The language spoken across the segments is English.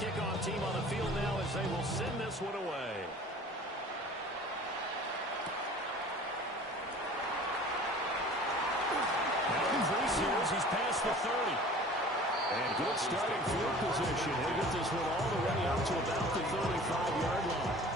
kickoff team on the field now as they will send this one away. Now increases. He's past the 30. And good starting field position. He'll get this one all the way up to about the 35-yard line.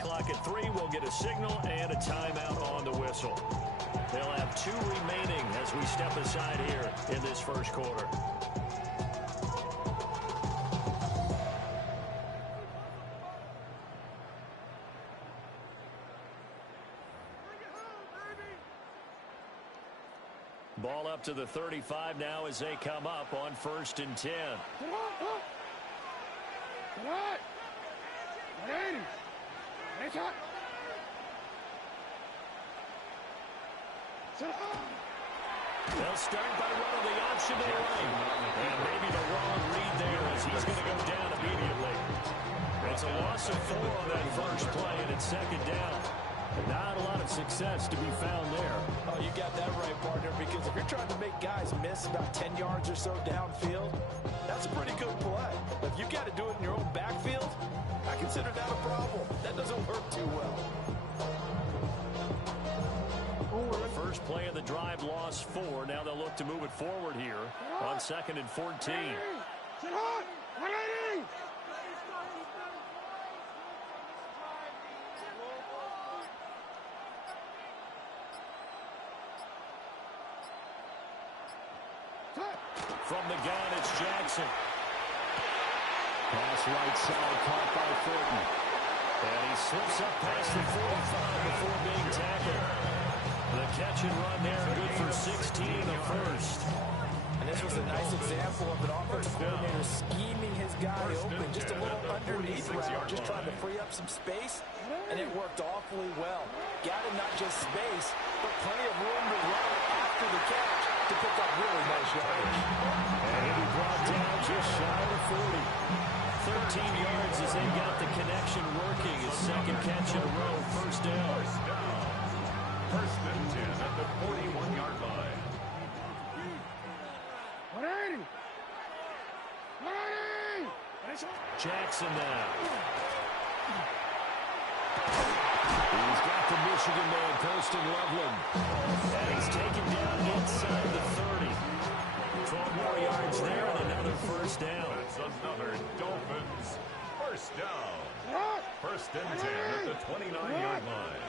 Clock at 3, we'll get a signal and a timeout on the whistle. They'll have 2 remaining as we step aside here in this first quarter. Ball up to the 35 now as they come up on 1st and 10. They'll start by running the option to the right. And maybe the wrong read there as he's going to go down immediately. It's a loss of 4 on that first play, and it's 2nd down. Not a lot of success to be found there. Oh, you got that right, partner, because if you're trying to make guys miss about 10 yards or so downfield, that's a pretty good play. But if you got to do it in your own backfield, I consider that a problem. That doesn't work too well. The first play of the drive lost 4. Now they'll look to move it forward here on 2nd and 14. From the gun, it's Jackson. Pass right side, caught by Fulton. And he slips up past the 45 before being tackled. The catch and run there, good for 16 in the first. And this was a nice example of an offensive coordinator scheming his guy open, just a little underneath route, just trying to free up some space, and it worked awfully well. Got him not just space, but plenty of room to run after the catch to pick up really nice yardage. And he'll be brought down just shy of 40. 13 yards as they got the connection working. His 2nd catch in a row, 1st down. 1st and 10 at the 41-yard line. Jackson now. He's got the Michigan man posting Loveland. And he's taken down inside the 30. 12 more yards there and another 1st down. That's another Dolphins 1st down. 1st and 10 at the 29-yard line.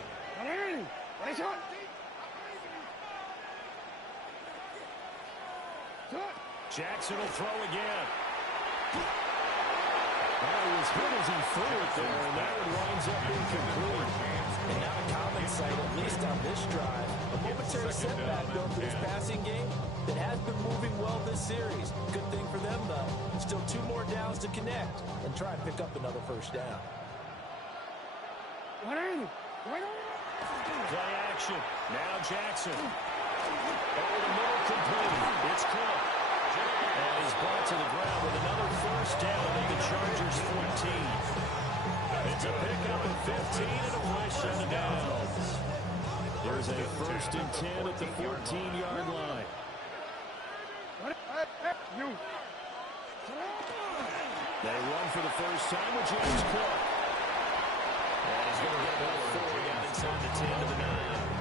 Jackson will throw again. He was hit as he threw it there, and that one winds up incomplete. And not a common sight, at least on this drive. A momentary setback, though, for this passing game that has been moving well this series. Good thing for them, though. Still 2 more downs to connect and try and pick up another 1st down. Play action. Now Jackson. Over the middle, complete. It's Cook. And he's brought to the ground with another 1st down at the Chargers 14. It's a pickup of 15 and a push on the downs. There's a 1st and 10 at the 14-yard line. They run for the first time with James Cook. And he's going to get about 4 down inside the 10 to the 9.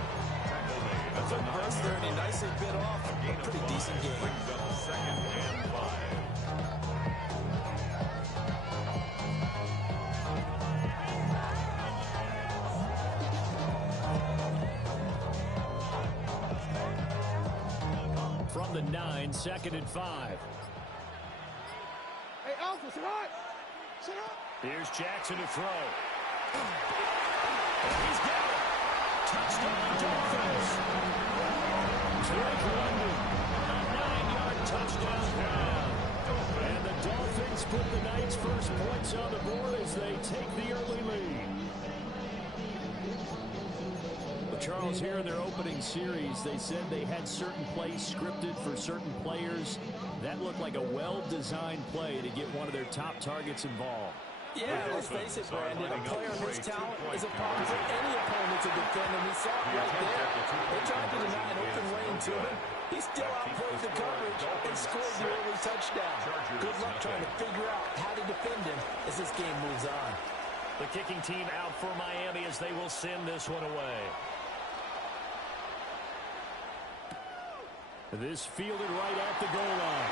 That's a burst there, and he nicely bit off a pretty decent game. 2nd and 5. From the 9, 2nd and 5. Hey, Alpha, sit up! Sit up! Here's Jackson to throw. And he's got it! Touchdown, Dolphins! Drake London, a 9-yard touchdown ground. And the Dolphins put the Knights' first points on the board as they take the early lead. Charles, here in their opening series, they said they had certain plays scripted for certain players. That looked like a well-designed play to get one of their top targets involved. Yeah, let's face it, Brandon. A player of his talent is a problem for any opponent to defend, and we saw it right there. They tried to deny an open lane to him. He still outplayed the coverage and scored the early touchdown. Good luck trying to figure out how to defend him as this game moves on. The kicking team out for Miami as they will send this one away. This fielded right at the goal line.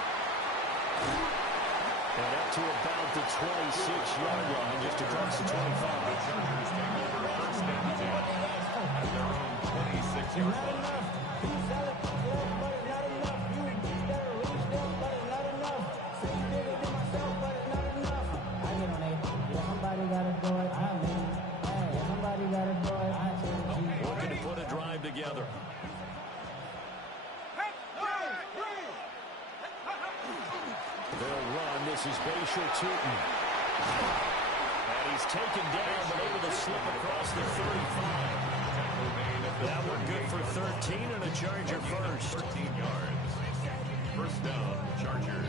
And up to about the 26-yard line, just across the 25. Chargers take over first and 10 at their own 26-yard line. Looking to put a drive together. They'll run. This is Bashir Tootin. And he's taken down, but able to slip across the 35. That one good for 13 and a Charger first. 13 yards. First down, Chargers.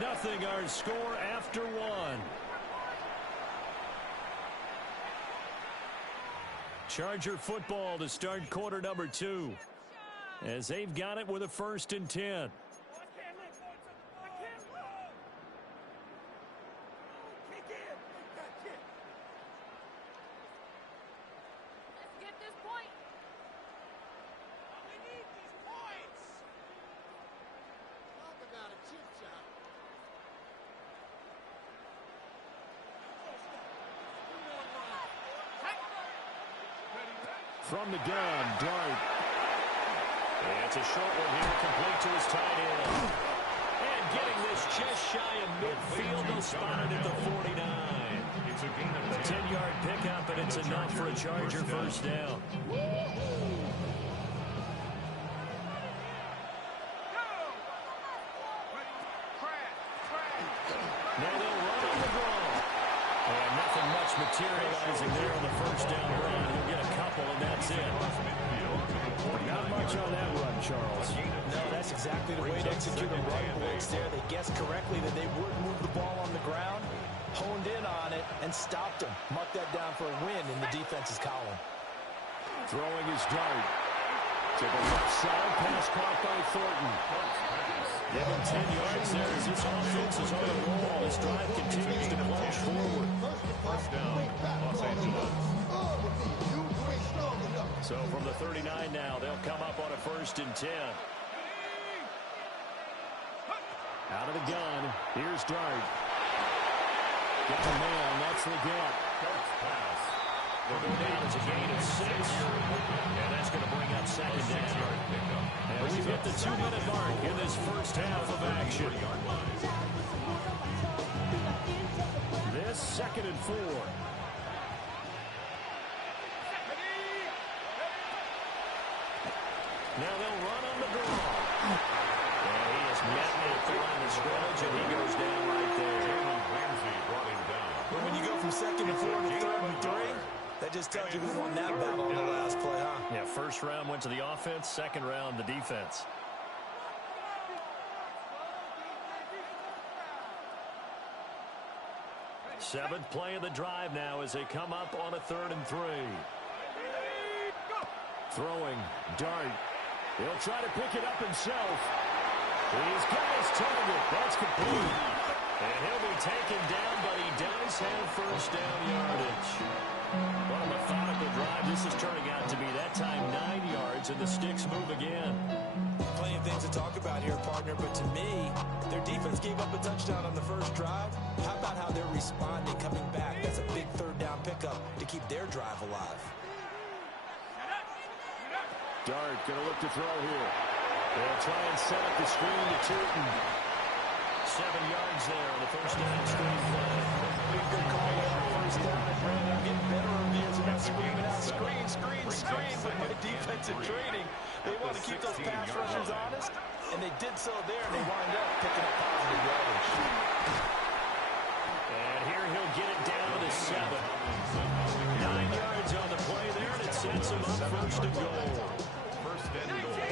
Nothing our score after one. Charger football to start quarter number 2 as they've got it with a 1st and 10. From the gun, Dart. And it's a short one here, complete to his tight end. And getting this just shy of midfield, they'll spot it at the 49. It's a gain of A 10-yard pickup, and it's enough for a Charger first down. Now they'll run on the draw. And nothing much materializing there on the first down run. He'll get a couple, and that's it. Not much on that run, Charles. No, that's exactly the way to execute a run blitz there. They guessed correctly that they would move the ball on the ground, honed in on it, and stopped him. Mark that down for a win in the defense's column. Throwing his Dart. To the left side, pass caught by Thornton. Give him 10 yards there as this offense is on a roll. This drive continues to plunge forward. First down, Los Angeles. So from the 39 now, they'll come up on a 1st and 10. Out of the gun, here's Dart. Get the man, that's the gap. Dart's pass. They'll go down as a gain of 6. And that's going to bring up 2nd down. And we've hit the 2-minute mark in this first half of action. This 2nd and 4. Now they'll run on the draw. And he is met at the line of scrimmage, and he goes down right there. Ramsey brought him down. But when you go from 2nd and 4 to 3rd and 3, that just tells you who won that battle on the last play, huh? Yeah, first round went to the offense, second round the defense. Seventh play of the drive now as they come up on a 3rd and 3. Throwing, Dart. He'll try to pick it up himself. He's got his target. That's complete. And he'll be taken down, but he does have first down yardage. What a methodical drive. This is turning out to be that time 9 yards, and the sticks move again. Plenty of things to talk about here, partner, but to me, their defense gave up a touchdown on the first drive. How about how they're responding, coming back? That's a big 3rd down pickup to keep their drive alive. Dart going to look to throw here. They'll try and set up the screen to Tootin. 7 yards there on the first down screen play. Good call on first down. And Brandon, I'm getting better reviews about screaming out, screen, screen, screen. But my defensive training, they want to keep those pass rushers honest, and they did so there, and they wind up picking up positive yardage. And here he'll get it down to 7. 9 yards on the play there, and it sets him up first and goal. First and goal.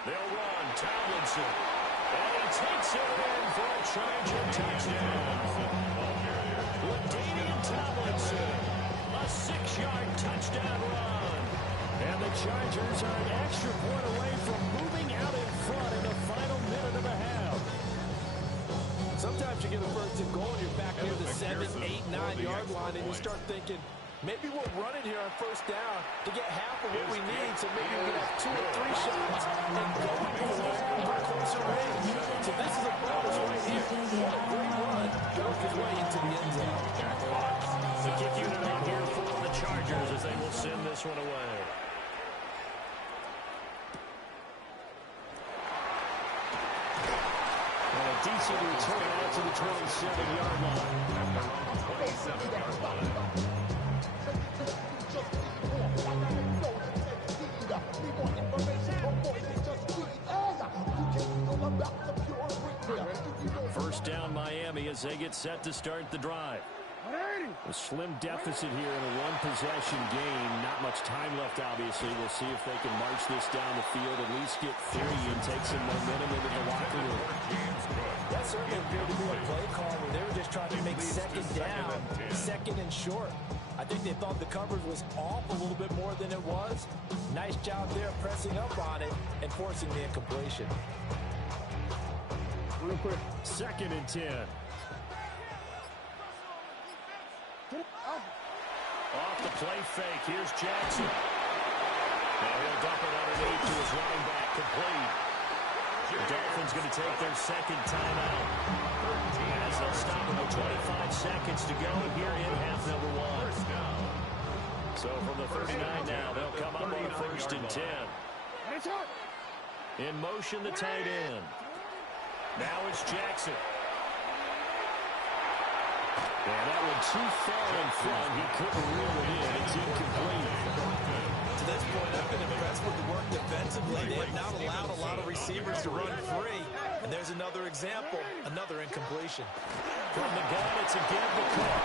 They'll run Tomlinson. And he takes it in for a Charger touchdown. LaDainian Tomlinson, a 6-yard touchdown run. And the Chargers are an extra point away from moving out in front in the final minute of the half. Sometimes you get a first and goal, and you're back near the 7, 8, 9-yard line, and you start thinking, maybe we'll run it here on first down to get half of what we need, so maybe we can have 2 or 3 shots and go for closer range. So this is a bonus right here. What a great run. Work his way into the end zone. The kick unit on here for the Chargers as they will send this one away. And a decent return out to the 27-yard line. 27-yard line. First down Miami as they get set to start the drive. A slim deficit here in a one-possession game. Not much time left, obviously. We'll see if they can march this down the field, at least get 3 and take some momentum into the locker room. That certainly appeared to be a play call where they were just trying to make second down, second and short. I think they thought the coverage was off a little bit more than it was. Nice job there pressing up on it and forcing the incompletion. Second and 10. Off the play fake. Here's Jackson. Now he'll dump it underneath to his running back. Complete. The Dolphins going to take their second timeout. As they'll stop it with 25 seconds to go here in half number 1. So from the 39 now, they'll come up on a first and 10. In motion, the tight end. Now it's Jackson. And that one too far in front. He couldn't reel it in. It's incomplete. To this point, I've been impressed with the work defensively. They have not allowed a lot of receivers to run free. And there's another example, another incompletion. From the gun, it's again the Cook.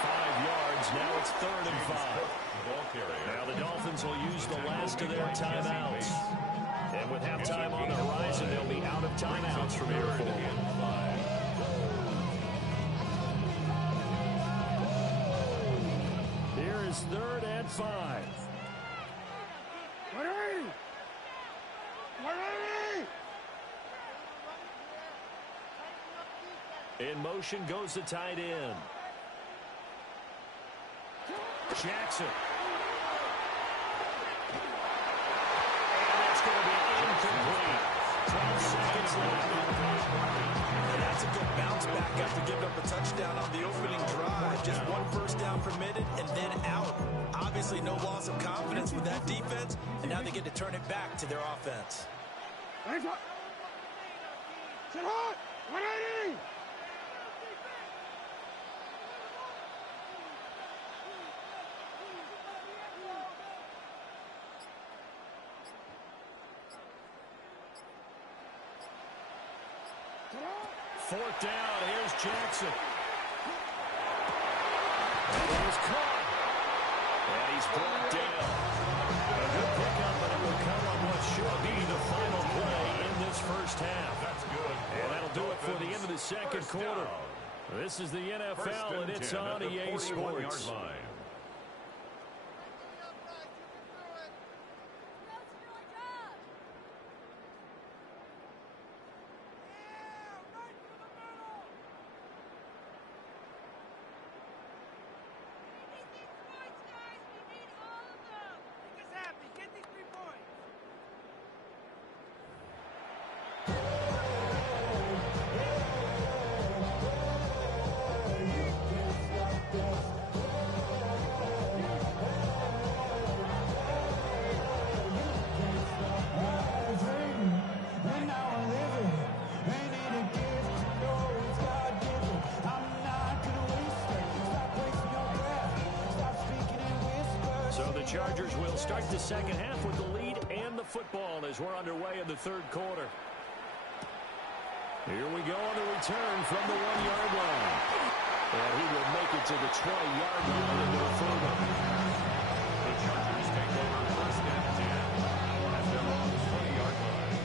5 yards. Now it's 3rd and 5. Now the Dolphins will use the last of their timeouts. And with halftime on the horizon, they'll be out of timeouts from here forward. Here is 3rd and 5. In motion goes the tight end. Jackson. And that's going to be incomplete. 12 seconds left. And that's a good bounce back after giving up a touchdown on the opening drive. Just 1 first down permitted and then out. Obviously no loss of confidence with that defense, and now they get to turn it back to their offense. Sit hot! 180! Fourth down. Here's Jackson. And he's caught. And he's brought down. A good pickup, but it will come on what should be the final play in this first half. That's good. And that'll do it for the end of the second quarter. This is the NFL, and it's on EA Sports. Chargers will start the second half with the lead and the football as we're underway in the third quarter. Here we go on the return from the 1-yard line. And he will make it to the 20-yard line into the third one. The Chargers take over first and 10 at their own 20-yard line.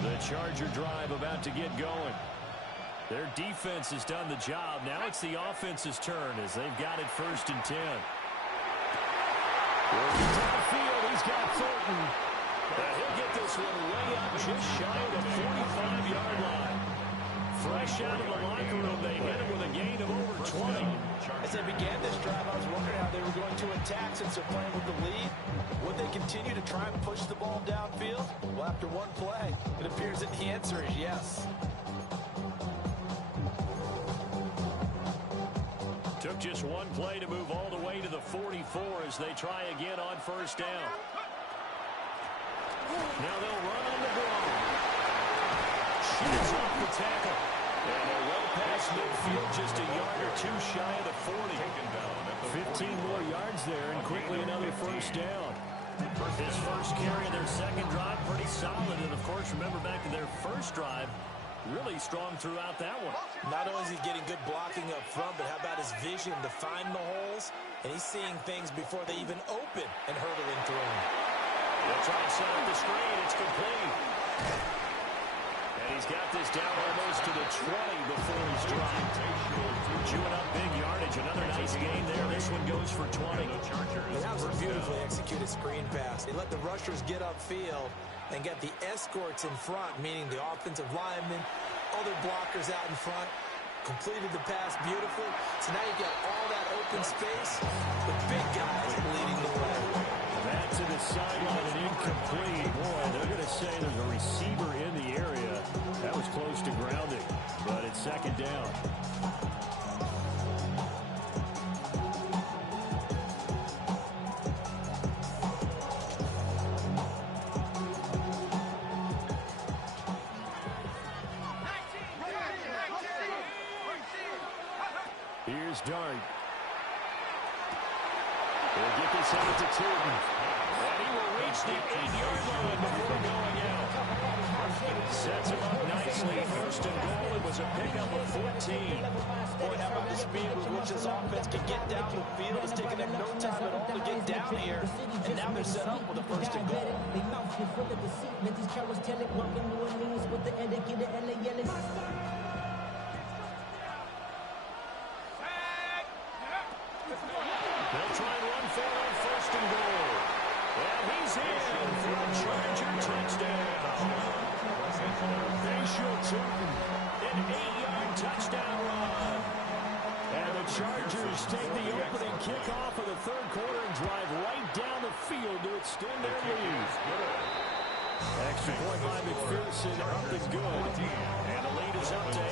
The Charger drive about to get going. Their defense has done the job. Now it's the offense's turn as they've got it first and 10. Working downfield, he's got Thornton. He'll get this one way up just shy of the 45-yard line. Fresh out of the locker room, they hit it with a gain of over 20. As they began this drive, I was wondering how they were going to attack since they're playing with the lead. Would they continue to try and push the ball downfield? Well, after one play, it appears that the answer is yes. Took just one play to move all the way to the 44 as they try again on first down. Now they'll run on the ground. Shoots off the tackle. And they're well past midfield, just a yard or two shy of the 40. 15 more yards there and quickly another first down. His first carry of their second drive, pretty solid. And, of course, remember back to their first drive, really strong throughout that one. Not only is he getting good blocking up front, but how about his vision to find the holes? And he's seeing things before they even open and hurdling through them. They'll try and set up the screen. It's complete. And he's got this down almost to the 20 before he's dropped. Chewing up big yardage. Another nice gain there. This one goes for 20. That was a beautifully executed screen pass. They let the rushers get upfield and get the escorts in front, meaning the offensive linemen, other blockers out in front. Completed the pass beautifully. So now you've got all that open space with big guys leading the way. Back to the sideline and incomplete. Boy, they're going to say there's a receiver in the area. That was close to grounding, but it's second down. Here's Dart. He'll get this headed to Tootin. And he will reach the 8-yard line before going out. Sets him up nicely. First and goal. It was a pickup of 14. Boy, how about the speed with which this offense can get down the field? It's taking them no time at all to get down here. And now they're set up with a first and goal. They'll try and run for it on first and goal. And he's in for a Charger touchdown. Facial Tootin, an 8-yard touchdown run. And the Chargers take the opening kickoff of the third quarter and drive right down the field to extend their lead. Extra point by McPherson, up and good. And the lead is up to 8.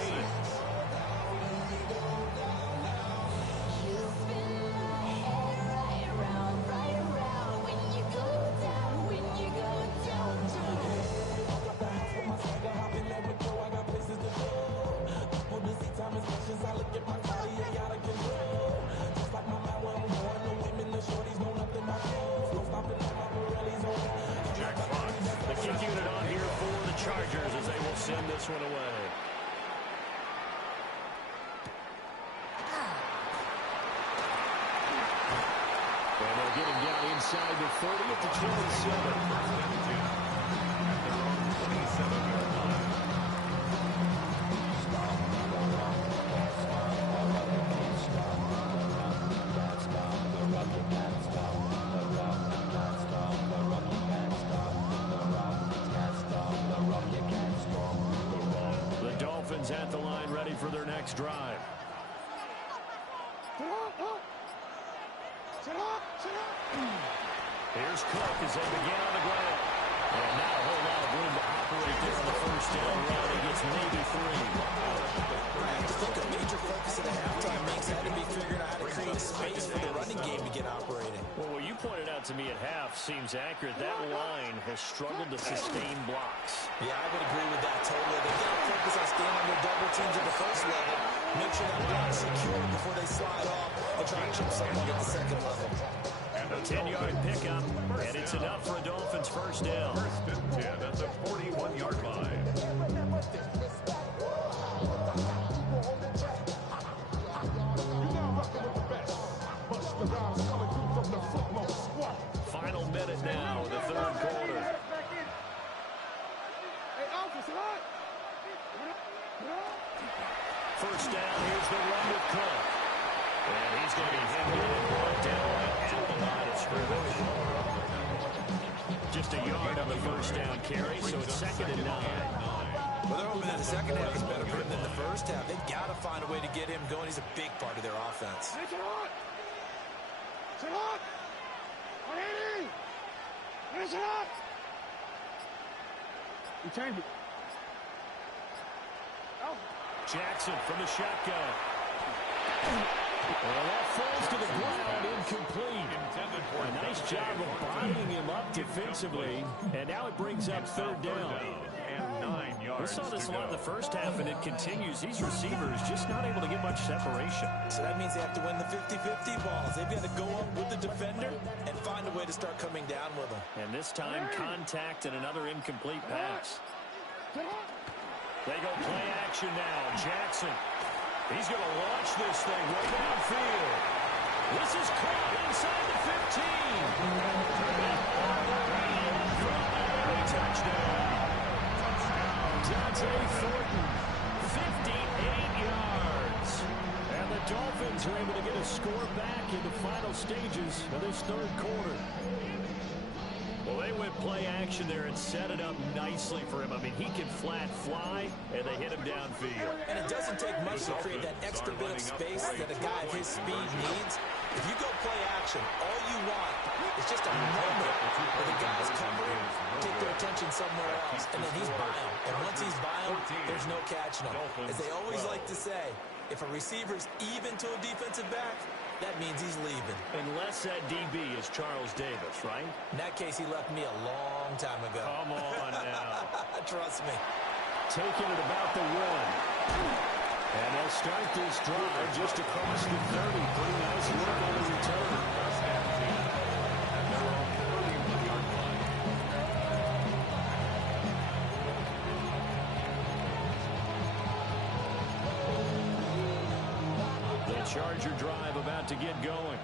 Chargers as they will send this one away. And they'll get him down inside the 30 at the 27. The Dolphins at the line ready for their next drive. Here's Cook as they begin on the ground. And not a whole lot of room to operate there on the first down run. He gets maybe 3. I think a major focus at the halftime makes had to be figuring out how to create space for the running game to get operating. Well, what you pointed out to me at half seems accurate. That line has struggled to sustain blocks. Yeah, I would agree with that totally. They've got to focus on staying under double teams at the first level Make sure that block's secure before they slide off and try to chip someone at the second level. A 10-yard pickup, and it's enough for a Dolphins first down. First and 10 at the 41-yard line. Final minute now in the third quarter. First down, here's the run with Cook. And he's going to be hemmed in and brought down at the line of scrimmage. Just a yard on the first down carry, so it's 2nd and 9. Well, they're hoping that the second half is better for him than the first half. They've got to find a way to get him going. He's a big part of their offense. You change it. Jackson from the shotgun. Well, that falls to the ground, incomplete. A nice job of bodying him up defensively, and now it brings up 3rd down. And 9 yards. We saw this a lot in the first half, and it continues. These receivers just not able to get much separation. So that means they have to win the 50-50 balls. They've got to go up with the defender and find a way to start coming down with them. And this time, contact and another incomplete pass. They go play action now. Jackson. He's going to launch this thing right downfield. This is caught inside the 15. Touchdown. Dante Thornton, 58 yards. And the Dolphins are able to get a score back in the final stages of this third quarter. Well, they went play action there and set it up nicely for him. I mean, he can flat fly, and they hit him downfield. And it doesn't take much to create that extra bit of space that a guy of his speed needs. If you go play action, all you want is just a moment where the guy's covering, take their attention somewhere else, and then he's by him. And once he's by him, there's no catching him. As they always like to say, if a receiver's even to a defensive back, that means he's leaving. Unless that DB is Charles Davis, right? In that case, he left me a long time ago. Come on now. Trust me. Taking it about the 1. And they'll start this drive just across the 30. Pretty nice work on the return. Charger drive about to get going.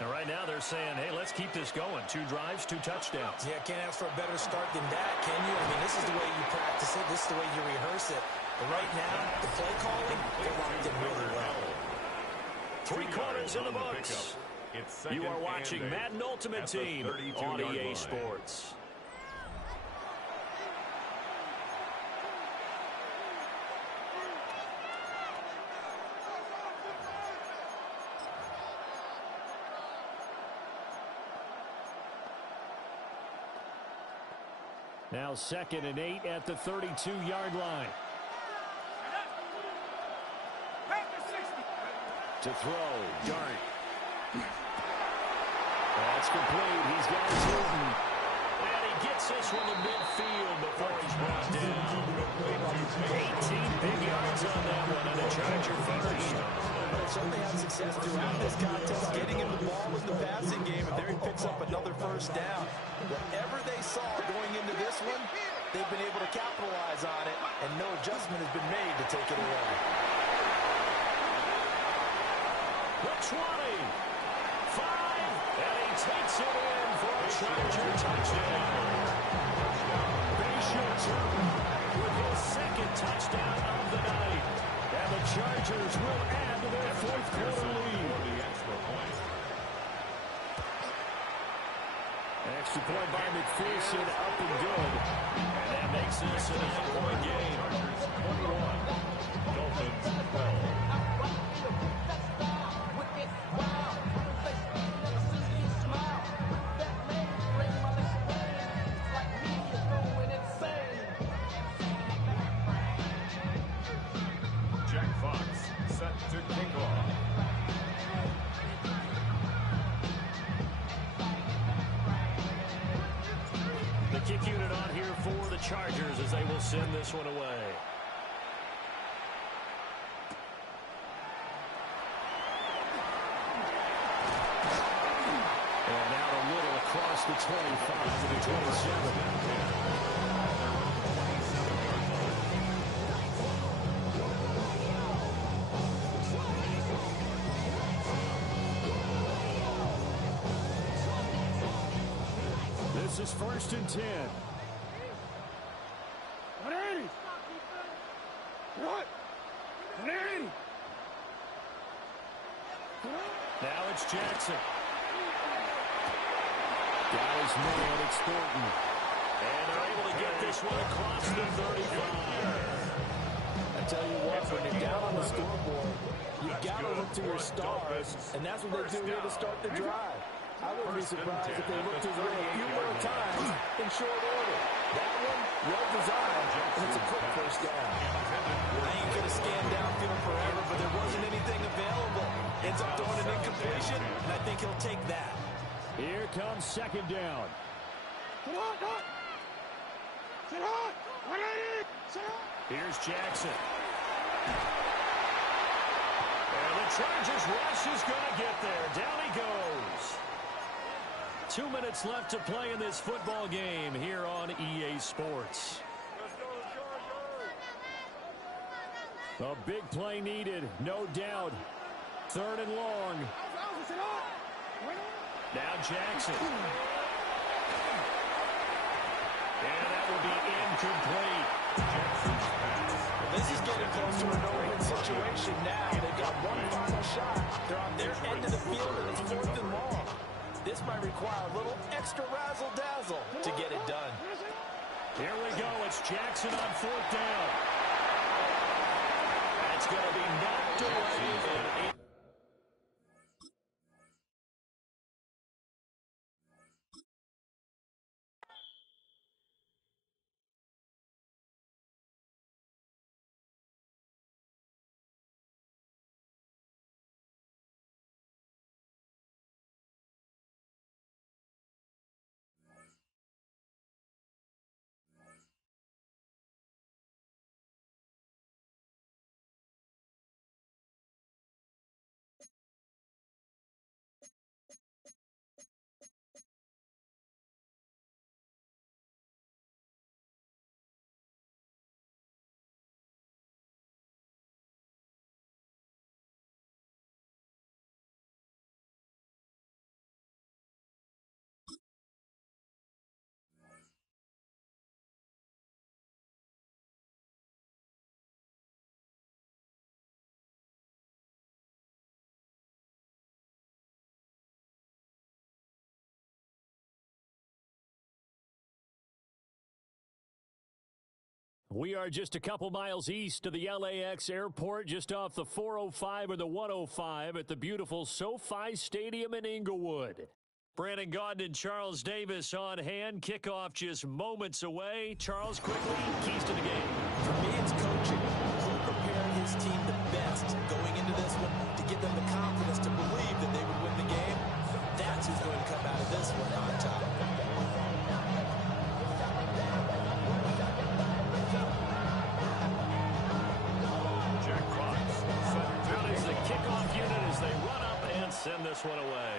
And right now they're saying, hey, let's keep this going. 2 drives, 2 touchdowns. Yeah, can't ask for a better start than that, can you? I mean, this is the way you practice it. This is the way you rehearse it. But right now, the play calling, they're locked in really well. 3 quarters in the books. You are watching Madden Ultimate Team on EA Sports. Now 2nd and 8 at the 32-yard line. To throw, Dart. That's complete. He's got Hilton. And he gets this one to midfield before he's brought down. 18 big yards on that one, and a Charger first. They certainly had success throughout this contest, getting him the ball with the passing game, and there he picks up another first down. Whatever they saw going into this one, they've been able to capitalize on it, and no adjustment has been made to take it away. The 20, 5, and he takes it in for a Charger touchdown. Bayshore Turner with his 2nd touchdown of the night. And the Chargers will add to their 4th quarter lead. Extra point by McPherson, up and good. And that makes this a 9-point game. 21, Dolphins 12. Kick unit on here for the Chargers as they will send this one away. across the 25 to the 27. This is 1st and 10. 180. What? 180. Now it's Jackson. Got his man, it's Thornton. And they're able to get this one across the 35. I tell you what, when you're down on the scoreboard, you've got to look to your stars, and that's what they do here to start the drive. I wouldn't be surprised if they looked his way a few more times in short order. That one, well designed, and it's a quick first down. I ain't going to scan downfield forever, but there wasn't anything available. Ends up throwing an incompletion, and I think he'll take that. Here comes 2nd down. Sit hot, hot. Sit hot. 180. Sit hot. Here's Jackson. And the Chargers rush is going to get there. Down he goes. 2 minutes left to play in this football game here on EA Sports. A big play needed, no doubt. 3rd and long. Now Jackson. And that will be incomplete. This is getting close to a no-win situation now. They've got one final shot. They're on their end of the field, and it's 4th and long. This might require a little extra razzle-dazzle to get it done. Here we go. It's Jackson on 4th down. That's going to be knocked away. We are just a couple miles east of the LAX airport, just off the 405 or the 105 at the beautiful SoFi Stadium in Inglewood. Brandon Gaudin and Charles Davis on hand. Kickoff just moments away. Charles, quickly, keys to the game. For me, it's coaching. Who prepared his team the best going into this one to give them the confidence to believe that they would win the game? That's who's going to come out of this one on top. Kickoff unit as they run up and send this one away.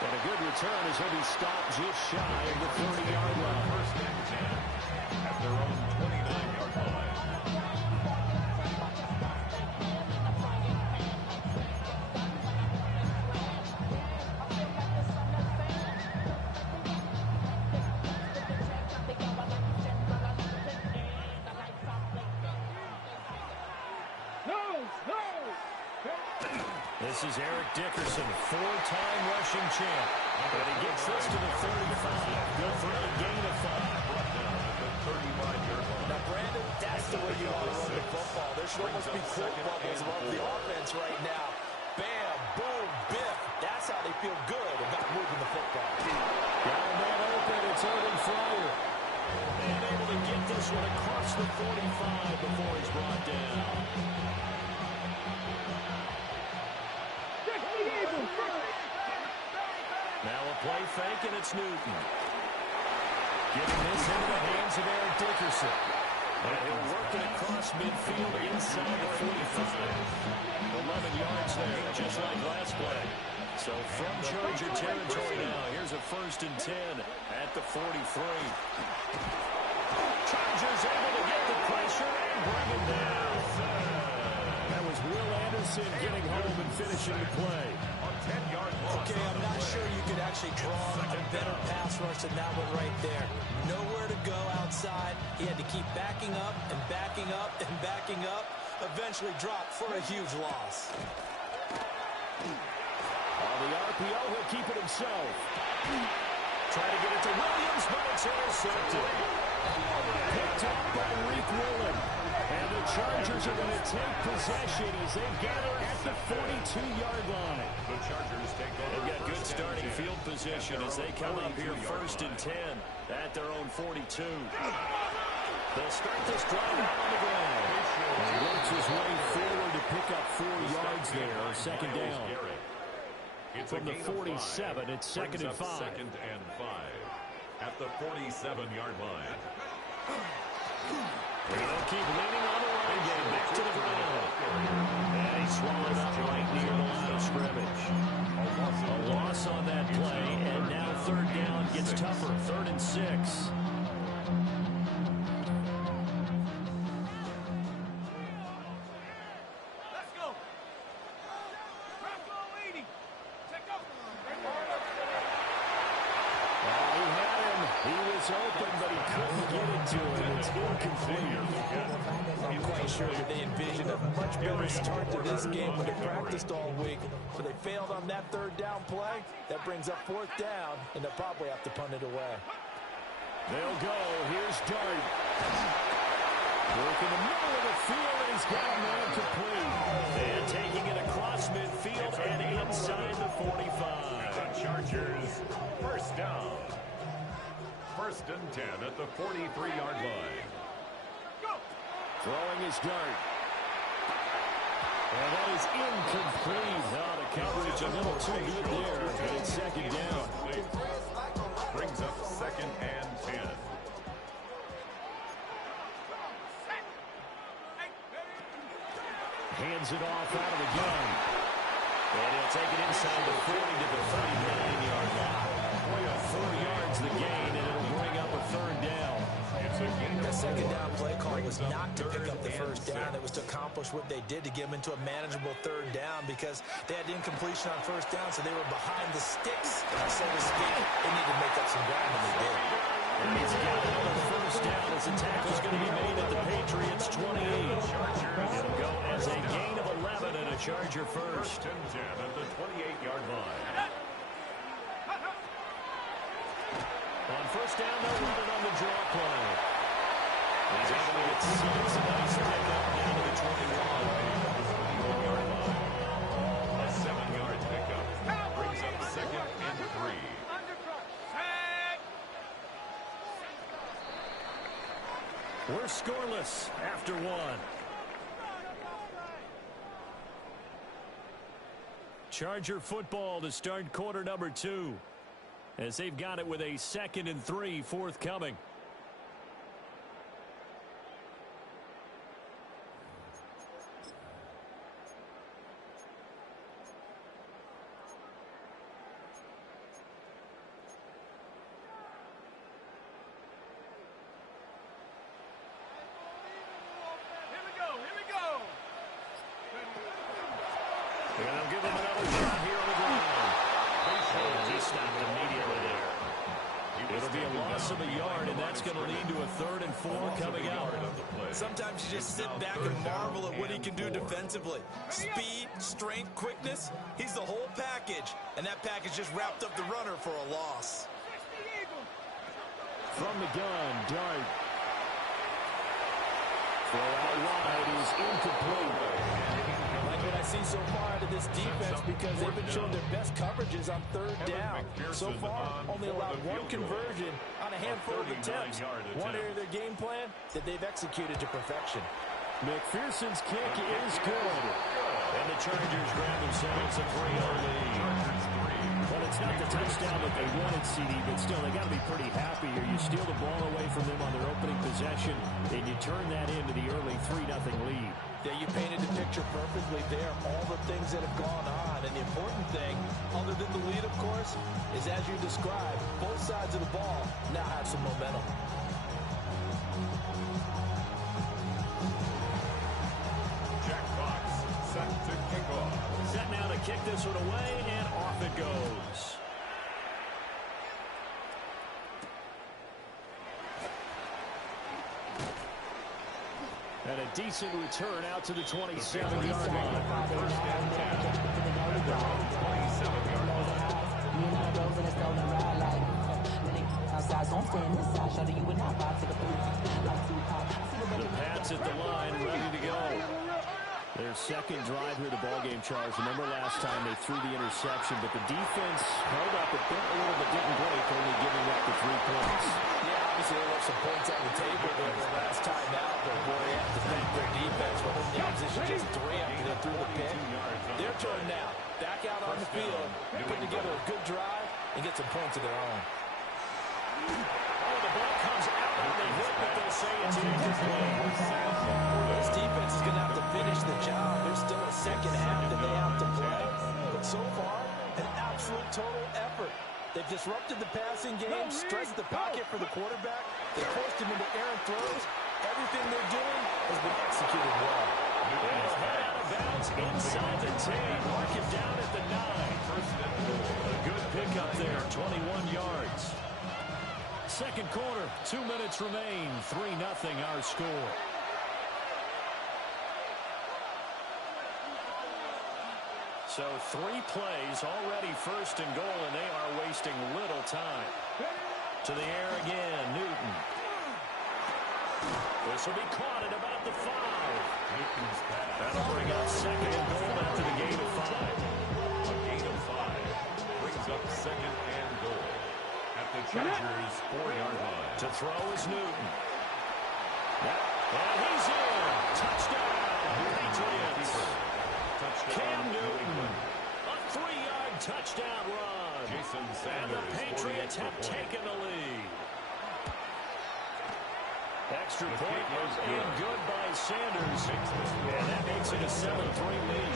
And a good return as he'll be stopped just shy of the 30-yard line. 1st and 10 at their own 29-yard line. This is Eric Dickerson, 4-time rushing champ. But he gets this to the 35. Good for a gain of 5. Now, Brandon, that's the way you want to run the football. There should almost be quote bubbles above the offense right now. Bam, boom, biff. That's how they feel good about moving the football. Got a man open. It's Urban Fryer. And able to get this one across the 45 before he's brought down. Now a play fake, and it's Newton. Getting this into the hands of Eric Dickerson. And he'll work it across midfield inside the 45. 11 yards there, just like last play. So from Charger territory now, here's a 1st and 10 at the 43. Chargers able to get the pressure and bring it down. That was Will Anderson getting home and finishing the play. Okay, I'm not sure you could actually draw a better pass rush than that one right there. Nowhere to go outside. He had to keep backing up and backing up and backing up. Eventually dropped for a huge loss. On the RPO, he'll keep it himself. Trying to get it to Williams, but it's intercepted. Picked up by Reek Willen. And the Chargers are going to take possession as they gather at the 42-yard line. The Chargers take over. They've got good starting field position as they come up here 1st and 10 at their own 42. They'll start this drive out on the ground. He works his way forward to pick up 4 yards there on 2nd down. From the 47, it's 2nd and 5. 2nd and 5 at the 47-yard line. They'll keep leaning on the run game. Back to the ground. And he swallowed up right near the line of scrimmage. A loss on that play, and now 3rd down gets tougher. 3rd and 6. Open, but he couldn't get it to him. It's incomplete. I'm quite sure that they envisioned a much better start to this game when they practiced all week. But they failed on that 3rd down play. That brings up 4th down, and they'll probably have to punt it away. They'll go. Here's Dart. Work in the middle of the field, and he's got a man complete. And taking it across midfield and inside the 45. The Chargers, 1st down. 1st and 10 at the 43-yard line. Throwing his Dart. And that is incomplete. Oh, the coverage a little too good there. And it's 2nd down. Brings up 2nd and 10. Hands it off out of the gun. And he'll take it inside the 40 to the 39-yard line. 4 yards the gain, and it'll bring up a 3rd down. The 2nd down play call was not to pick up the 1st down. It was to accomplish what they did to get them into a manageable 3rd down because they had incompletion on 1st down, so they were behind the sticks, so to speak. They needed to make up some ground, and they did. And he's got another 1st down as the tackle's going to be made at the Patriots' 28. It'll go as a gain of 11 and a Charger 1st. 1st and 10 at the 28-yard line. On 1st down, they'll run it on the draw play. He's able to get 6. A nice pickup down to the 21-yard line. A 7-yard pickup brings up 2nd and 3. We're scoreless after 1. Charger football to start quarter number 2. As they've got it with a 2nd and 3 forthcoming. And they'll give him another shot here on the ground. And he stopped immediately there. It'll be a loss of a yard, and that's going to lead to a 3rd and 4 coming out. Sometimes you just sit back and marvel at what he can do defensively. Speed, strength, quickness, he's the whole package. And that package just wrapped up the runner for a loss. From the gun, Dart. Throw out wide is incomplete. Like what I see so far out of this defense because they've been showing their best coverages on 3rd down. So far, only allowed 1 conversion on a handful of attempts. One area of their game plan that they've executed to perfection. McPherson's kick is good. And the Chargers grab themselves a 3-0 lead. Well, it's not the touchdown that they wanted, CD, but still, they got to be pretty happy here. You steal the ball away from them on their opening possession, and you turn that into the early 3-0 lead. Yeah, you painted the picture perfectly there. All the things that have gone on. And the important thing, other than the lead, of course, is as you described, both sides of the ball now have some momentum. Jack Fox set to kick off. Set now to kick this one away, and off it goes. And a decent return out to the 27-yard line. First and 10 at the 27-yard line. The Pats at the line, ready to go. Their second drive here, the ballgame, Charles. Remember last time they threw the interception, but the defense held up. It bent a little, but didn't break, only giving up the 3 points. Yeah, obviously they left some points on the table there the last time out, but boy, they have to thank their defense for holding the opposition just 3 after they threw the pick. Their turn now. Back out on the field, put together a good drive, and get some points of their own. Oh, the ball comes out on the hit, but they'll say it's incomplete. This defense is going to have to finish the job. There's still a second half that they have to play. But so far, an absolute total effort. They've disrupted the passing game, stressed the pocket for the quarterback. They forced him into errant throws. Everything they're doing has been executed well. They'll head out of bounds inside the 10. Mark him down at the 9. A good pickup there, 21 yards. Second quarter, 2 minutes remain. 3-0 our score. So 3 plays, already first and goal, and they are wasting little time. To the air again, Newton. This will be caught at about the 5. Newton's pass. That'll bring up second and goal after the gain of 5. A gain of 5 brings up second and goal at the Chargers' 4-yard line. To throw is Newton. And he's in. Touchdown. Patriots. Cam Newton. A 3-yard touchdown run. Jason And Sanders, the Patriots have 48 taken the lead. Extra point was in good by Sanders. And that makes it a 7-3 lead.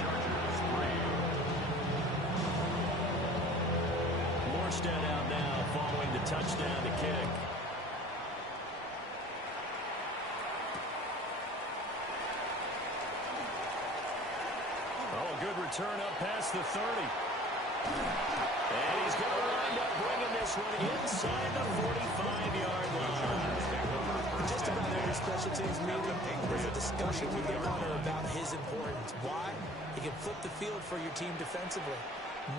Morstead out now following the touchdown to kick. Oh, good return up past the 30. And he's going to wind up bringing this one inside the 45-yard line. Just about every special teams meeting, there's a discussion with the punter about his importance. Why? He can flip the field for your team defensively,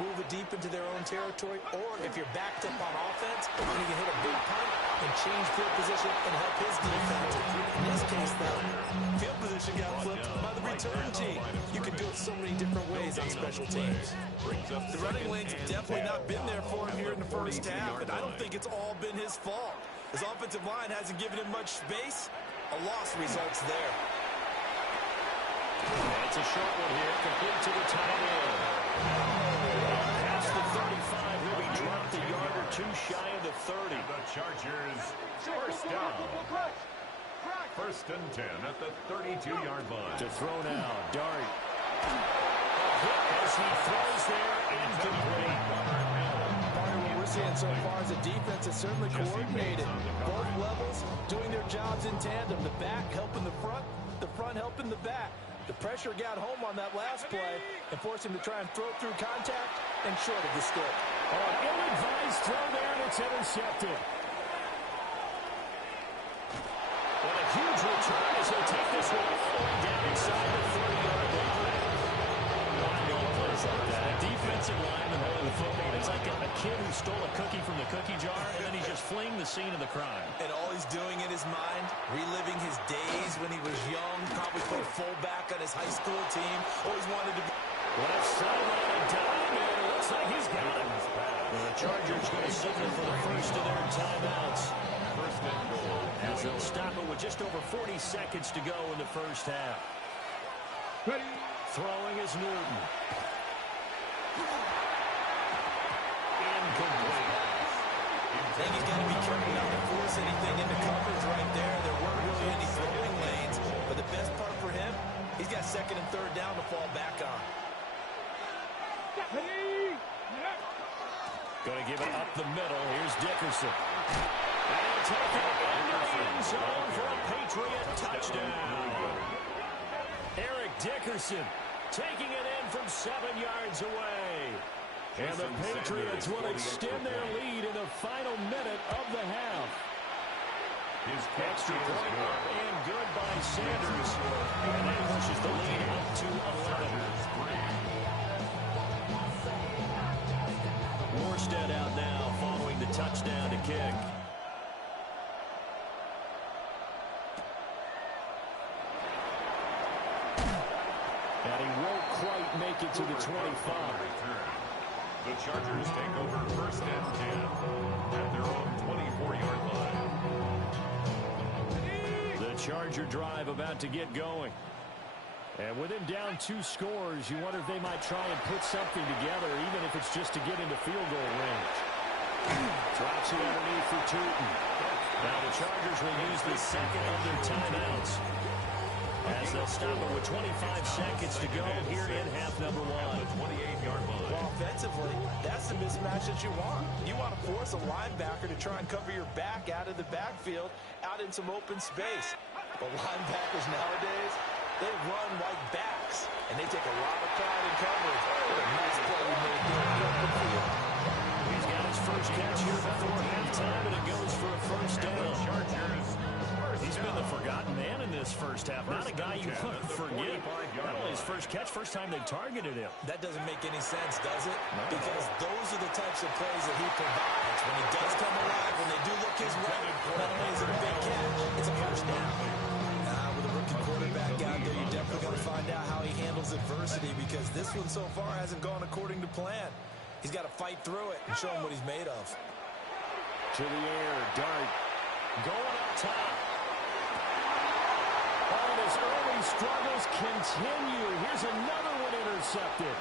move it deep into their own territory, or if you're backed up on offense, then he can hit a big punt and change field position and help his defense. In this case, though, field position got flipped by the return team. You can do it so many different ways on special teams. The running lanes have definitely not been there for him here in the first half, and I don't think it's all been his fault. His offensive line hasn't given him much space. A loss results there. It's a short one here, complete to the tight end. Past the 35, he'll be dropped a yard or 2 shy of the 30. The Chargers first down. First and 10 at the 32-yard line. To throw now, Dart. As he throws there, incomplete. What we're seeing so far is the defense is certainly coordinated. Both levels doing their jobs in tandem. The back helping the front helping the back. The pressure got home on that last play and forced him to try and throw through contact and short of the stick. Oh, an ill-advised throw there, and it's intercepted. What a huge return as he'll take this one down inside the 30-yard line. Like that. Defensive lineman holding the football. It's like a kid who stole a cookie from the cookie jar, and then he's just fleeing the scene of the crime. And all he's doing in his mind, reliving his days when he was young, probably played fullback on his high school team, always wanted to be... Left sideline and down, and it looks like he's got him. The Chargers going to signal for the first of their timeouts. First and goal. As they'll stop it with just over 40 seconds to go in the first half. Throwing is Newton. I think he's got to be careful not to force anything into coverage right there. There weren't really any throwing lanes, but the best part for him, he's got second and third down to fall back on. Going to give it up the middle. Here's Dickerson. And he'll take it into the end zone for a Patriot touchdown. Eric Dickerson taking it in from 7 yards away. And the Patriots will extend their lead in the final minute of the half. Extra point up and good by Sanders. And that pushes the lead up to 11. Morstead out now following the touchdown to kick. And he won't quite make it to the 25. The Chargers take over first and 10 at their own 24-yard line. The Charger drive about to get going. And with him down 2 scores, you wonder if they might try and put something together, even if it's just to get into field goal range. Drops it underneath for Tootin. Now the Chargers will use the second of their timeouts, as they'll stop it with 25 seconds to go here in half number 1. 28-yard line. Well, offensively, that's the mismatch that you want. You want to force a linebacker to try and cover your back out of the backfield, out in some open space. But linebackers nowadays, they run like backs, and they take a lot of pride in coverage. What a nice play we made there in the open field. He's got his first catch here before halftime, and it goes for a first down. He's been the forgotten man in this first half. Not a guy you want to forget. Not only his first catch, first time they targeted him. That doesn't make any sense, does it? Because those are the types of plays that he provides. When he does come alive, when they do look his way, not only is it a big catch, it's a first down. With a rookie quarterback out there, you're definitely going to find out how he handles adversity, because this one so far hasn't gone according to plan. He's got to fight through it and show him what he's made of. To the air, Dart going up top. And his early struggles continue. Here's another one intercepted.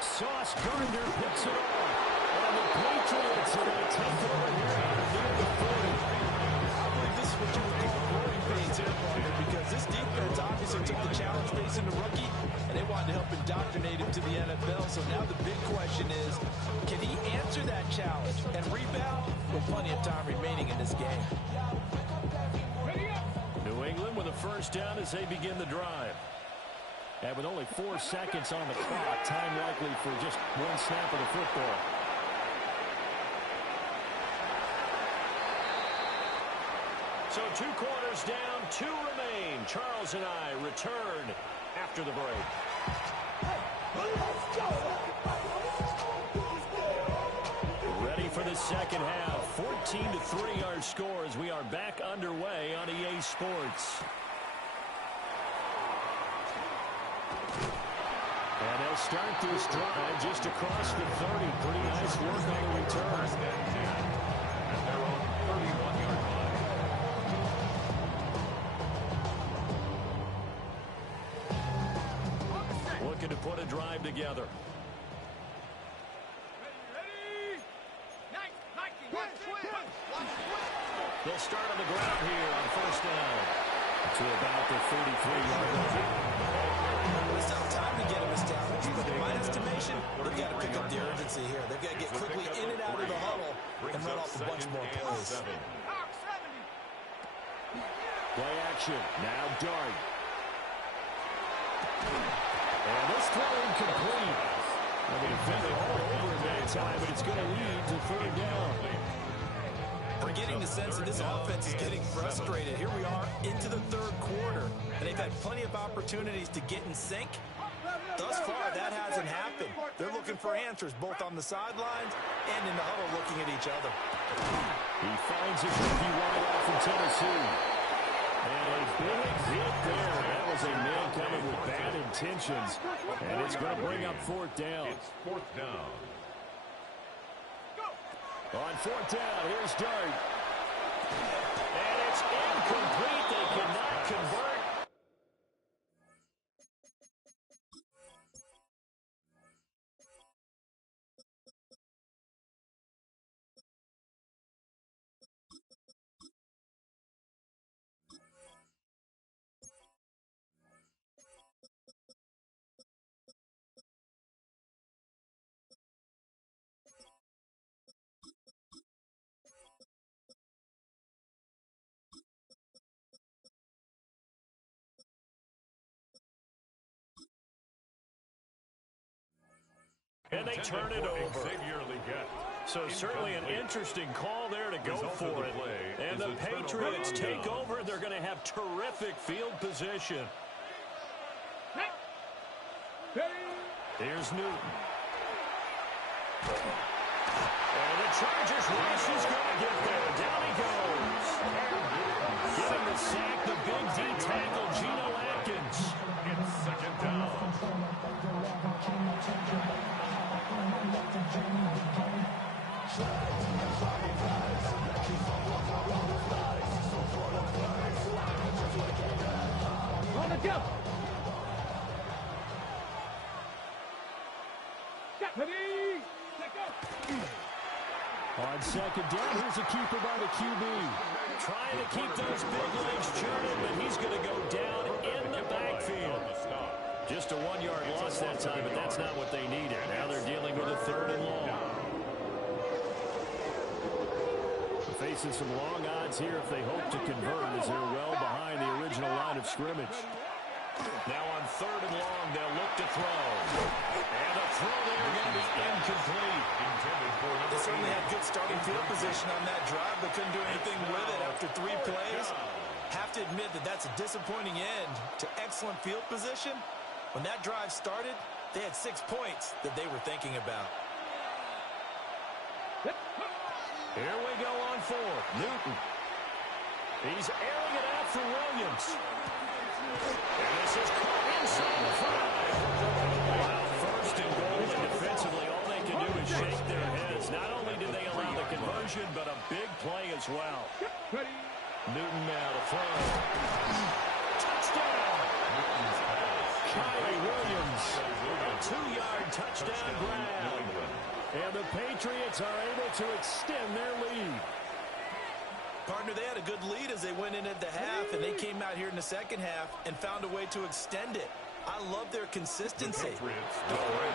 Sauce Gardner picks it off. And the Patriots are going to take over here near the 40. I believe this is what you would call growing pains here, partner, because this defense obviously took the challenge facing the rookie, and they wanted to help indoctrinate him to the NFL. So now the big question is, can he answer that challenge and rebound with plenty of time remaining in this game? New England with a first down as they begin the drive. And with only 4 seconds on the clock, time likely for just one snap of the football. So 2 quarters down, 2 remain. Charles and I return after the break. Ready for the second half. 14-3 our score as we are back underway on EA Sports. And they'll start this drive just across the 30. Pretty nice work on the return. At their own 31-yard line. Looking to put a drive together. They'll start on the ground here on first down to about the 33-yard line. It's not time to get him established, but in my estimation, they've got to pick up the urgency here. They've got to get quickly in and out of the huddle and run off a bunch more plays. Play action. Now Dart. And this throw incomplete. I mean, defender all over him that time, but it's going to lead to third down. We're getting the sense that this offense is getting frustrated. Here we are into the third quarter, and they've had plenty of opportunities to get in sync. Thus far, that hasn't happened. They're looking for answers both on the sidelines and in the huddle looking at each other. He finds his rookie wideout from Tennessee. And a big hit there. That was a man coming with bad intentions. And it's going to bring up fourth down. It's fourth down. On fourth down, here's Dart. And it's incomplete. They cannot convert. And they turn it over. So certainly an interesting call there to go for it. And the Patriots take over. They're going to have terrific field position. Here's Newton. And the Chargers rush is going to get there. Down he goes. Getting the sack, the big D tackle, Geno Atkins. It's second down. On the jump. Ready. On second down, here's a keeper by the QB. Trying to keep those big legs churning, but he's going to go down in the backfield. Just a 1-yard loss that time, but that's not what they needed. Now they're dealing with a 3rd and long. They're facing some long odds here if they hope to convert, as they're well behind the original line of scrimmage. Now on 3rd and long, they'll look to throw. And a throw there going to be incomplete. They certainly had good starting field position on that drive, but couldn't do anything with it after 3 plays. Have to admit that that's a disappointing end to excellent field position. When that drive started, they had 6 points that they were thinking about. Here we go on 4th. Newton. He's airing it out for Williams. And this is caught inside the 5. Wow, 1st and goal, and defensively all they can do is shake their heads. Not only did they allow the conversion, but a big play as well. Newton now to throw. Touchdown! Kyrie Williams, a 2-yard touchdown grab. And the Patriots are able to extend their lead. Partner, they had a good lead as they went in at the half, and they came out here in the second half and found a way to extend it. I love their consistency. Don't worry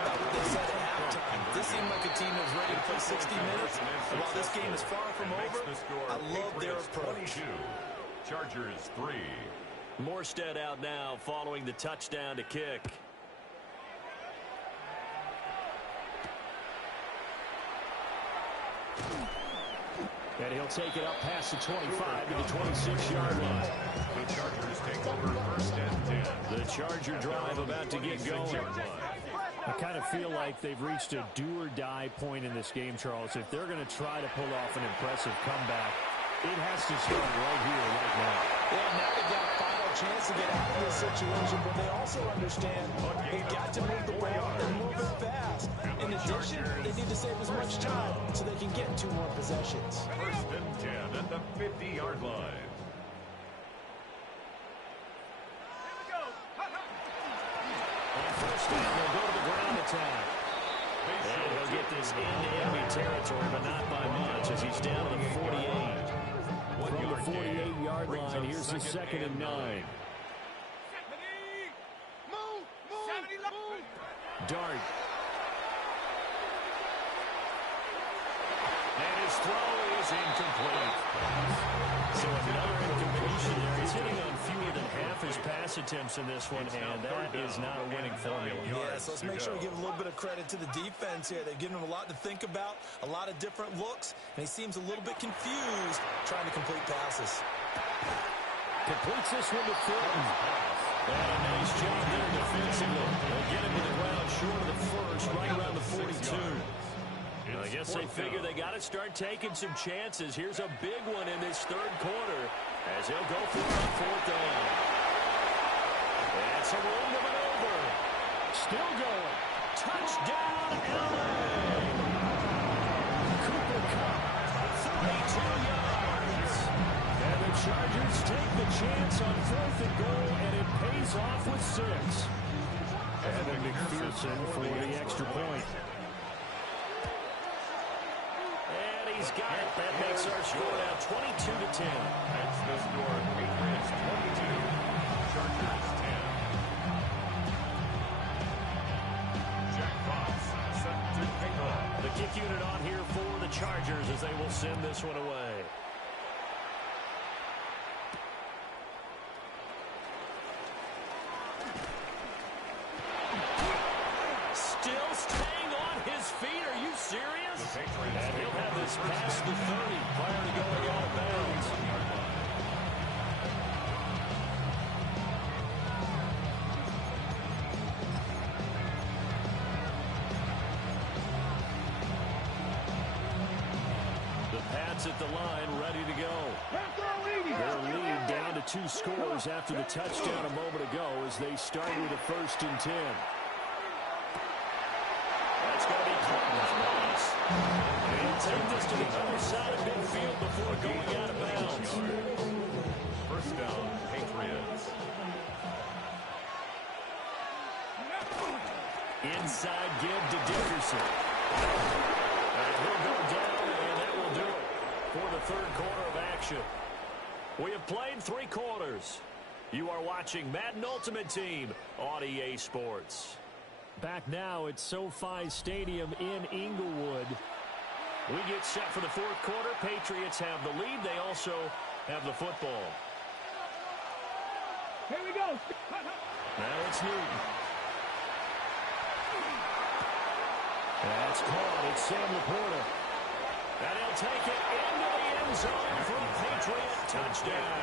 about what they said at halftime. This seemed like a team that was ready to play 60 minutes. And while this game is far from over, I love their approach. Chargers 3. Morstead out now following the touchdown to kick. And he'll take it up past the 25 to the 26-yard line. The Chargers take over 1st and 10. The Charger drive about to get going. I kind of feel like they've reached a do-or-die point in this game, Charles. If they're going to try to pull off an impressive comeback, it has to start right here, right now. Yeah, now they've got a final chance to get out of this situation, but they also understand they've got to move the ball and move it fast. In addition, they need to save as much time so they can get 2 more possessions. 1st and 10 at the 50-yard line. On 1st down, they'll go to the ground attack. And he'll get this into enemy territory, but not by much, as he's down to the 48. From the 48-yard line, here's the 2nd and 9. Dart. And his throw is incomplete. So another incompletion there. He's hitting on fewer than half his pass attempts in this one, and that is not a winning formula. Yeah, so let's make sure we give a little bit of credit to the defense here. They've given him a lot to think about, a lot of different looks, and he seems a little bit confused trying to complete passes. Completes this one to Fulton. And a nice job there defensively. They'll get him to the ground short of the 1st, right around the 42. I guess they figure they got to start taking some chances. Here's a big one in this 3rd quarter as he'll go for it on 4th down. That's a roll to maneuver. Still going. Touchdown, LA. Cooper Kupp, 42 yards. And the Chargers take the chance on 4th and goal, and it pays off with 6. And McPherson for the extra point. And he's got it. That makes our score now 22 to 10. That's the score. Patriots 22. Chargers 10. Jack Fox set to kick off. The kick unit on here for the Chargers as they will send this one away. Still staying on was past the 30 prior to going out of bounds. The Pats at the line, ready to go. Their lead down to 2 scores after the touchdown a moment ago as they start with a 1st and 10. That's going to be close. And he'll take this to the other side of midfield before going out of bounds. 1st down, Patriots. Inside give to Dickerson. And he'll go down, and that will do it for the 3rd quarter of action. We have played 3 quarters. You are watching Madden Ultimate Team on EA Sports. Back now at SoFi Stadium in Inglewood. We get set for the 4th quarter. Patriots have the lead. They also have the football. Here we go. Now it's Newton. That's caught. It's Sam Laporta. And he'll take it into the end zone for a Patriot touchdown.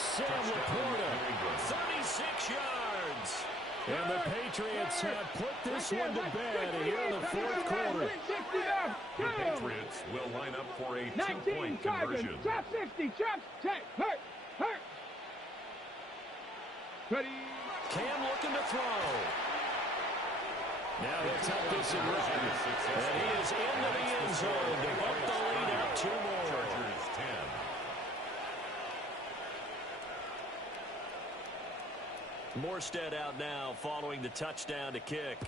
Sam Laporta, 36 yards. And the Patriots have put this one to bed here in the 4th quarter. The Patriots will line up for a 2-point conversion. Trap 60, trap, take, hurt. Ready. Cam looking to throw. Now he'll tuck this in right. And he is into the end zone to bump the lead out 2 more. Chargers 10. Morstead out now following the touchdown to kick.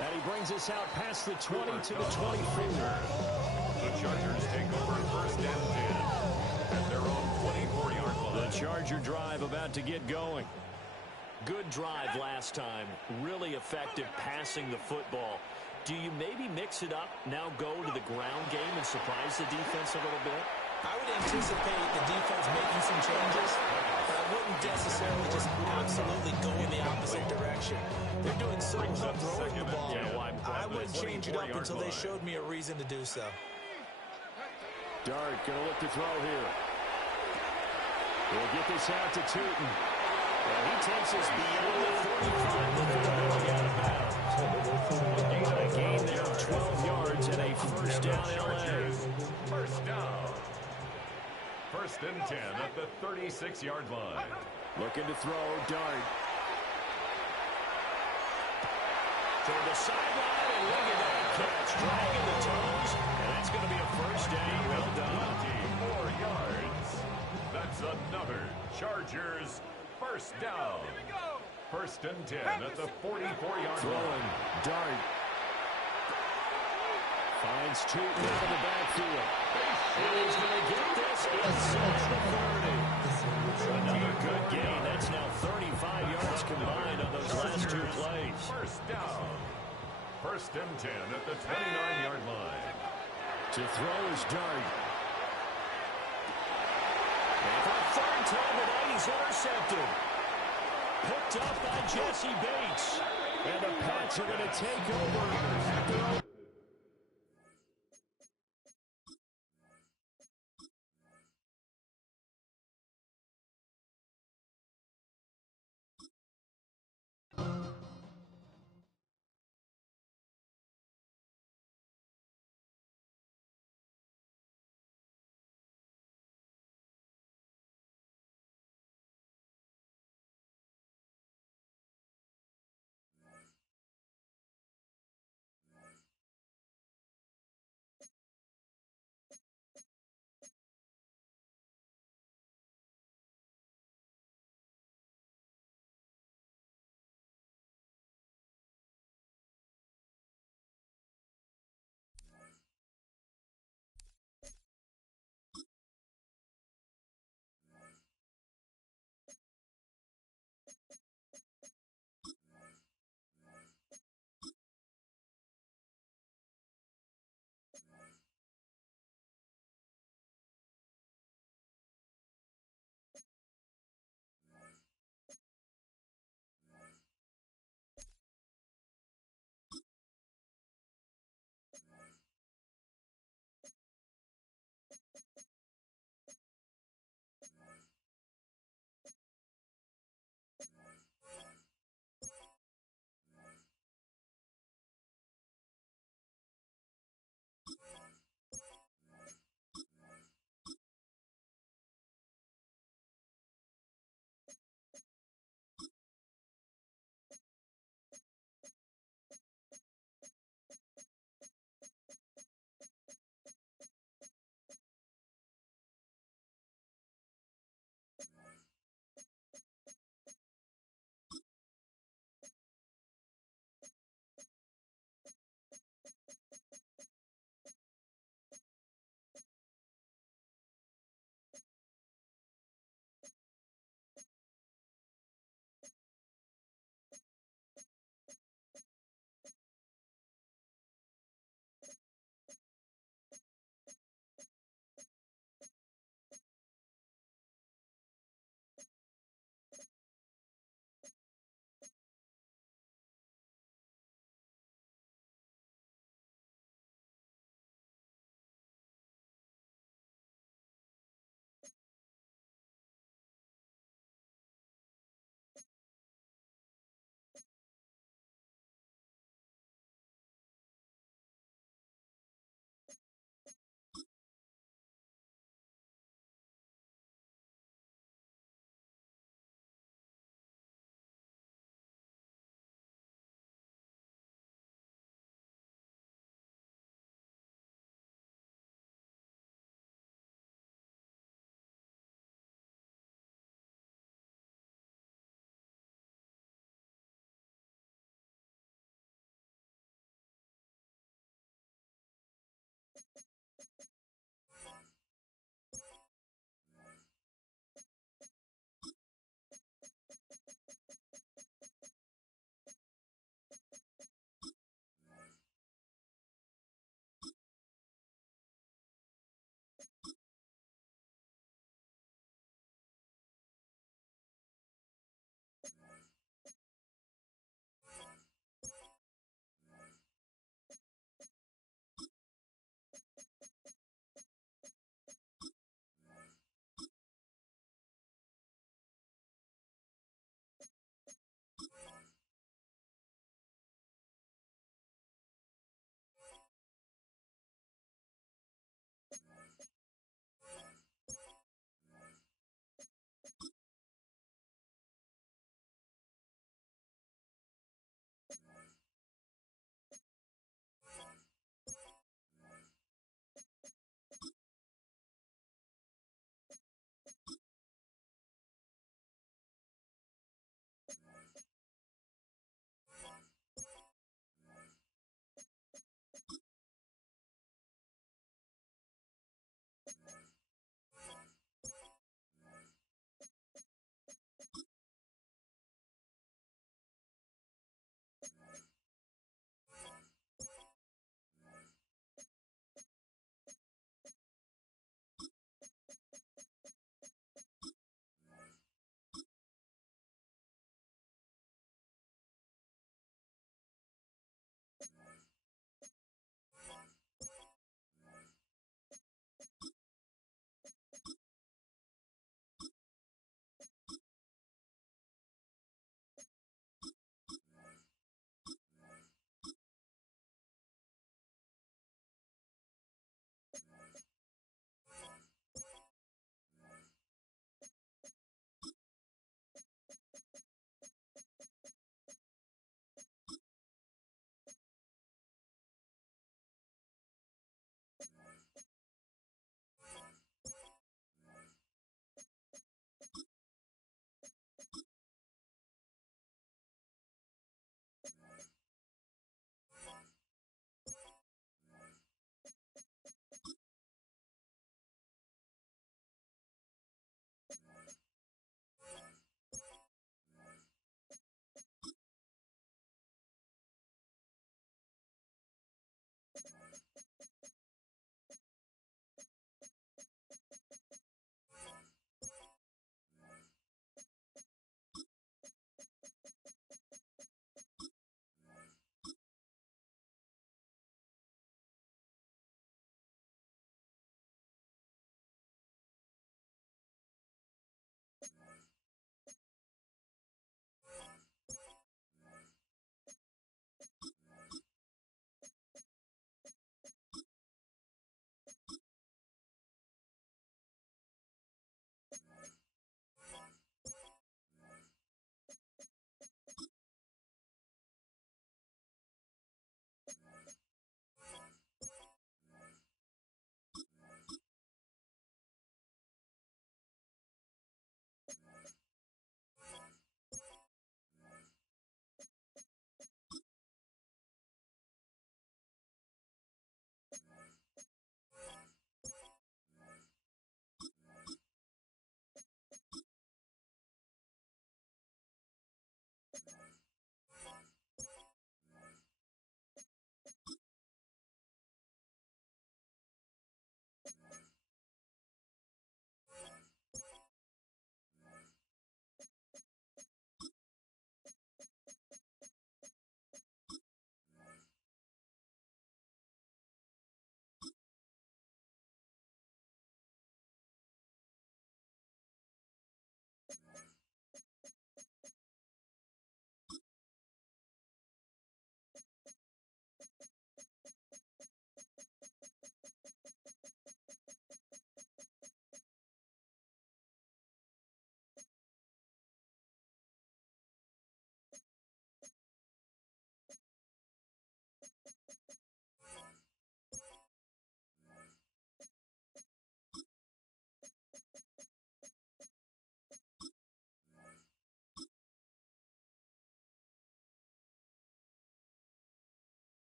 And he brings us out past the 20 to the 24. The Chargers take over 1st and 10 at their own 24-yard line. The Charger drive about to get going. Good drive last time. Really effective passing the football. Do you maybe mix it up, now go to the ground game and surprise the defense a little bit? I would anticipate the defense making some changes, but I wouldn't necessarily just absolutely go in the opposite direction. They're doing so well throwing the ball. I wouldn't change it up until they showed me a reason to do so. Dart going to look to throw here. We'll get this out to Tootin. And he takes us beyond the 45 before going out of bounds. A gain there of 12 yards and a 1st down LA. 1st down. 1st and 10 at the 36-yard line. Looking to throw, Dart. To the sideline, and look at that catch. Dragging the toes, and that's going to be a 1st down. Well done. 4 yards. That's another Chargers 1st down. 1st and 10 at the 44-yard line. Throwing, Dart. Finds Tootin out of the backfield. And he's going to get this inside the 30. Another good gain. That's now 35 yards combined on those last 2 plays. 1st down. 1st and 10 at the 29-yard line. To throw is Dart. And for a 3rd time today, he's intercepted. Picked up by Jesse Bates. And the Pats are going to take over at their own